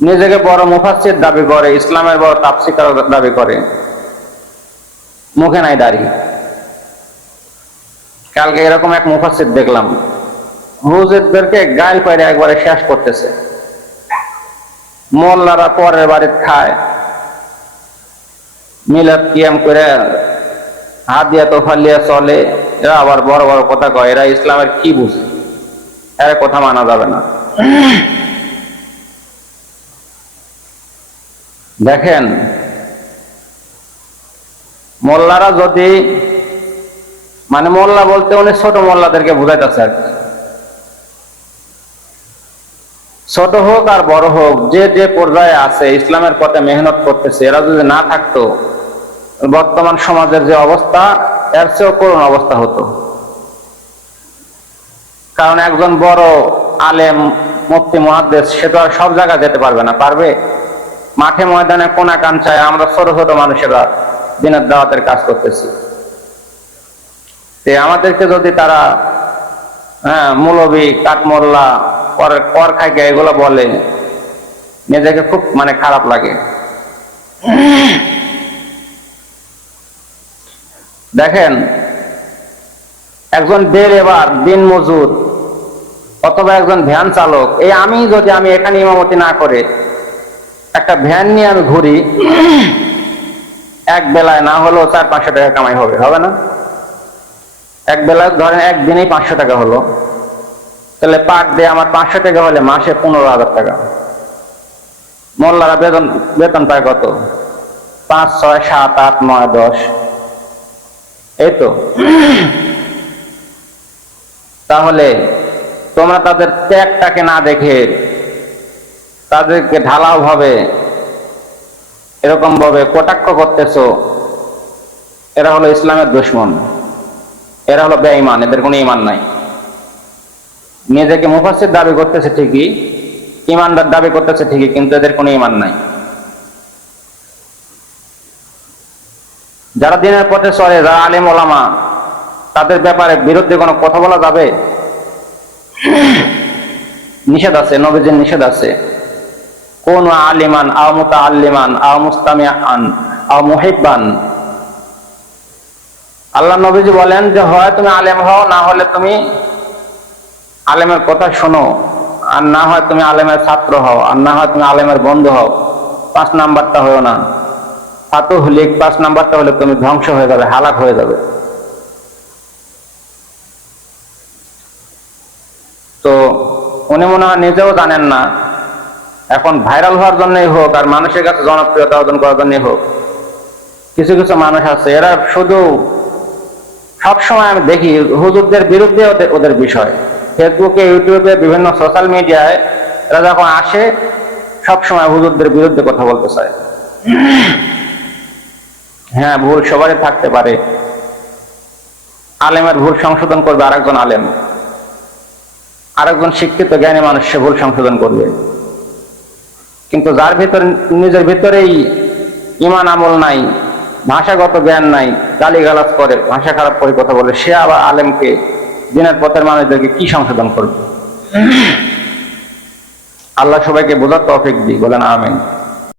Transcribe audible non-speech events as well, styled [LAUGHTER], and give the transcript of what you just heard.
নিজেকে বড় মুফাসির দাবি করে, ইসলামের বড় তাপসিকার দাবি করে। মুখে নাই দাড়ি। কালকে এরকম এক মুফাসির দেখলাম। হুজুরদেরকে গাইল পাইরে একবারে শেষ করতেছে। মোল্লারা পরের বাড়িতে খায়। মিলাদ কিয়াম করে হাত দিয়া তো ফালিয়া চলে। এরা আবার বড় বড় কথা কয়, এরা ইসলামের কি বুঝে? এরা কথা মানা যাবে না। দেখেন, মোল্লারা যদি মানে মোল্লা বলতে উনি ছোট মোল্লাদেরকে বুঝাইতেছে আর ছোট হোক আর বড় হোক, যে যে পর্যায়ে আছে, ইসলামের পথে মেহনত করতেছে, এরা যদি না থাকতো, বর্তমান সমাজের যে অবস্থা, এর চেয়েও করুণ অবস্থা হতো। কারণ একজন বড় আলেম, মুফতি, মহাদ্দেশ, সে তো আর সব জায়গায় যেতে পারবে না, পারবে? মাঠে ময়দানে কোনা কাঞ্চায় আমরা ছোট ছোট মানুষেরা দিনের দাওয়াতের কাজ করতেছি। আমাদেরকে যদি তারা হ্যাঁ মৌলবী, কাঠমোল্লা, কর কর খাইকে এগুলো বলে, নিজেকে খুব মানে খারাপ লাগে। দেখেন, একজন বের এবার দিন মজুর, অথবা একজন ভ্যান চালক, এই আমি যদি আমি এখানে ইমামতি না করে একটা ভ্যান নিয়ে আমি ঘুরি, এক বেলায় না হলেও চার, পাঁচশো টাকা কামাই হবে হবে না? এক বেলায় ধরেন একদিনেই পাঁচশো টাকা হলো। তাহলে পার ডে আমার পাঁচশো টাকা হলে মাসে পনেরো হাজার টাকা। মোল্লারা বেতন বেতন পায় কত? পাঁচ, ছয়, সাত, আট, নয়, দশ। এই তো। তাহলে তোমরা তাদের ত্যাগটাকে না দেখে তাদেরকে ঢালাও ভাবে এরকম ভাবে কটাক্ষ করতেছো, এরা হলো ইসলামের দুশ্মন, এরা হলো বেঈমান, এদের কোনো ইমান নাই। নিজেকে মুফাসির দাবি করতেছে ঠিকই ইমানদার দাবি করতেছে ঠিকই, কিন্তু এদের কোনো ইমান নাই। যারা দিনের পথে চলে, যারা আলিম ওলামা, তাদের ব্যাপারে বিরুদ্ধে কোনো কথা বলা যাবে? নিষেধ আছে, নবীজির নিষেধ আছে। কোন আলিমান, আও মুতা আল্লিমান আও মুস্তামিয়ান আল্লাহ নবীজি বলেন যে, হয় তুমি আলেম হও, না হলে তুমি আলেমের কথা শোনো, আর না হয় তুমি আলেমের ছাত্র হও, আর না হয় তুমি আলেমের বন্ধু হও। পাঁচ নাম্বারটা হয়েও না। ফাতু হলিক পাঁচ নাম্বারটা হলে তুমি ধ্বংস হয়ে যাবে, হালাক হয়ে যাবে। তো উনি মনে হয় নিজেও জানেন না এখন ভাইরাল হওয়ার জন্যই হোক আর মানুষের কাছে জনপ্রিয়তা অর্জন করার জন্যই হোক, কিছু কিছু মানুষ আছে, এরা শুধু সবসময় আমি দেখি হুজুরদের বিরুদ্ধে ওদের বিষয়। ফেসবুকে ইউটিউবে বিভিন্ন সোশ্যাল মিডিয়ায় এরা যখন আসে, সবসময় হুজুরদের বিরুদ্ধে কথা বলতে চায়। হ্যাঁ ভুল সবারই থাকতে পারে। আলেমের ভুল সংশোধন করবে আরেকজন আলেম। আরেকজন শিক্ষিত, জ্ঞানী মানুষ সে ভুল সংশোধন করবে। কিন্তু যার ভিতরে নিজের ভিতরেই ইমান আমল নাই ভাষাগত জ্ঞান নাই গালি গালাজ করে ভাষা খারাপ করে কথা বলে সে আবার আলেমকে দিনের পথের মানুষদেরকে কি সংশোধন করবে? [LAUGHS] আল্লাহ সবাইকে বোঝার তফিক দিই বলেন আমিন।